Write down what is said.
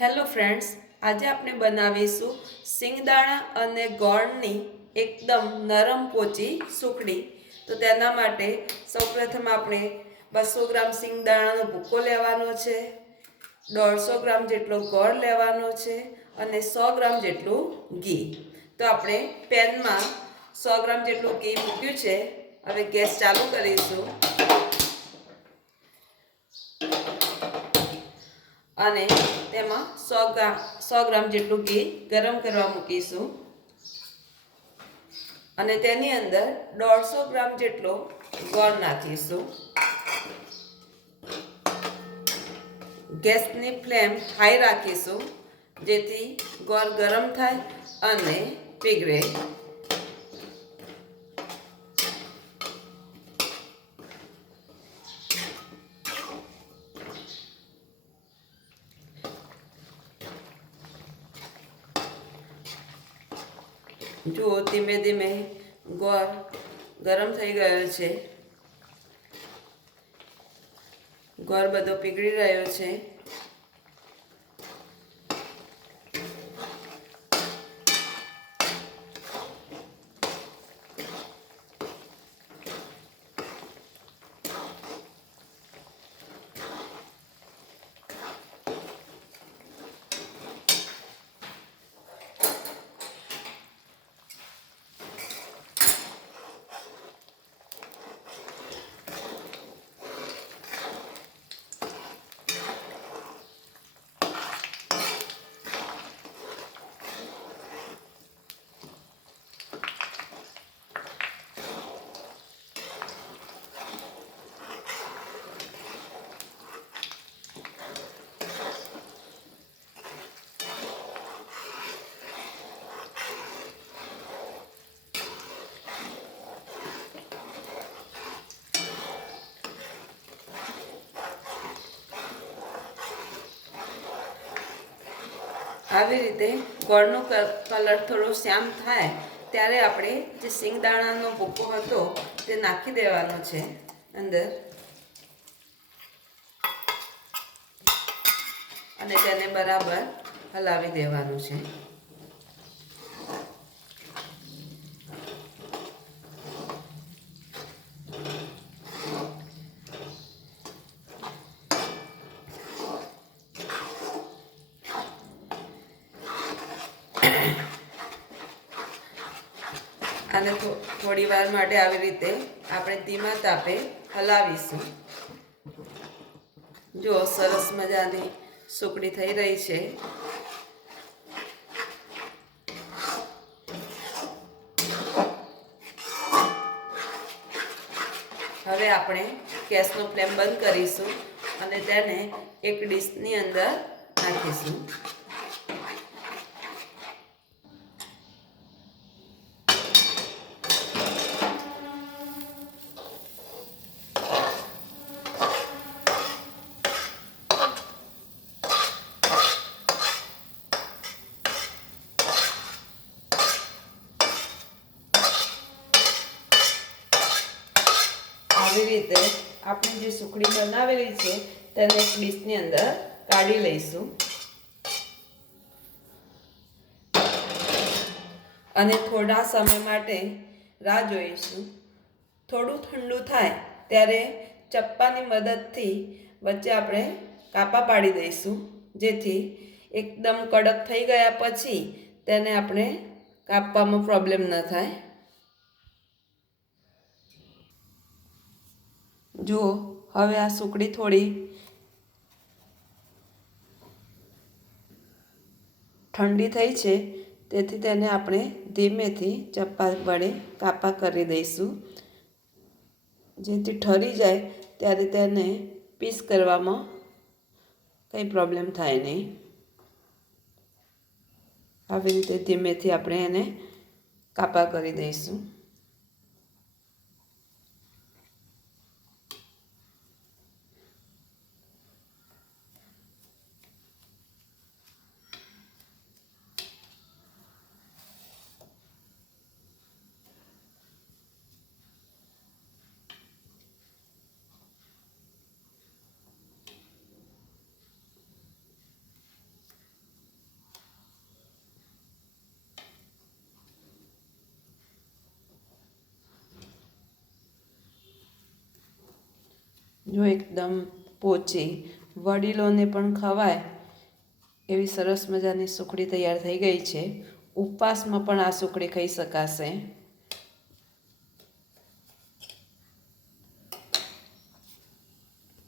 Hello friends, આજે આપણે બનાવીશું સિંગદાણા અને ગોળની એકદમ નરમ પોચી સુખડી. તો તેના માટે સૌપ્રથમ આપણે બસો ગ્રામ સિંગદાણાનો ભૂકો લેવાનો છે, દોઢસો ગ્રામ જેટલો ગોળ લેવાનો છે અને સો ગ્રામ જેટલું ઘી. તો આપણે પેનમાં સો ગ્રામ જેટલું ઘી મૂક્યું છે. હવે ગેસ ચાલુ કરીશું. અને તેમાં સો ગ્રામ સો ગ્રામ જેટલું ઘી ગરમ કરવા મૂકીશું. અને તેની અંદર દોઢસો ગ્રામ જેટલો ગોળ નાખીશું. ગેસની ફ્લેમ હાઈ રાખીશું, જેથી ગોળ ગરમ થાય અને પીગળે. જુઓ ધીમે ધીમે ગોળ ગરમ થઈ ગયો છે. ગોળ બધો પીગળી રહ્યો છે. આવી રીતે ગોળનો કલર થોડો શ્યામ થાય, ત્યારે આપણે જે સિંગદાણાનો ભૂકો હતો તે નાખી દેવાનો છે અંદર. અને તેને બરાબર હલાવી દેવાનું છે. થો- થોડી વાર માટે આવી રીતે આપણે ધીમા તાપે હલાવીશું. જો સરસ મજાની સુકડી થઈ રહી છે. હવે આપણે ગેસનો ફ્લેમ બંધ કરીશું અને તેને એક ડીશની અંદર નાખીશું. આવી રીતે આપણે જે સુખડી બનાવેલી છે, તેને એક ડીશની અંદર કાઢી લઈશું. અને થોડા સમય માટે રાહ જોઈશું. થોડું ઠંડુ થાય ત્યારે ચપ્પાની મદદથી વચ્ચે આપણે કાપા પાડી દઈશું, જેથી એકદમ કડક થઈ ગયા પછી તેને આપણે કાપવામાં પ્રોબ્લેમ ન થાય. જુઓ, હવે આ સુકડી થોડી ઠંડી થઈ છે, તેથી તેને આપણે ધીમેથી ચપ્પા વડે કાપા કરી દઈશું. જેથી ઠરી જાય, ત્યારે તેને પીસ કરવામાં કંઈ પ્રોબ્લેમ થાય નહીં. આવી રીતે ધીમેથી આપણે એને કાપા કરી દઈશું. જો એકદમ પોચી, વડીલોને પણ ખવાય એવી સરસ મજાની સુખડી તૈયાર થઈ ગઈ છે. ઉપવાસમાં પણ આ સુખડી ખાઈ શકાશે.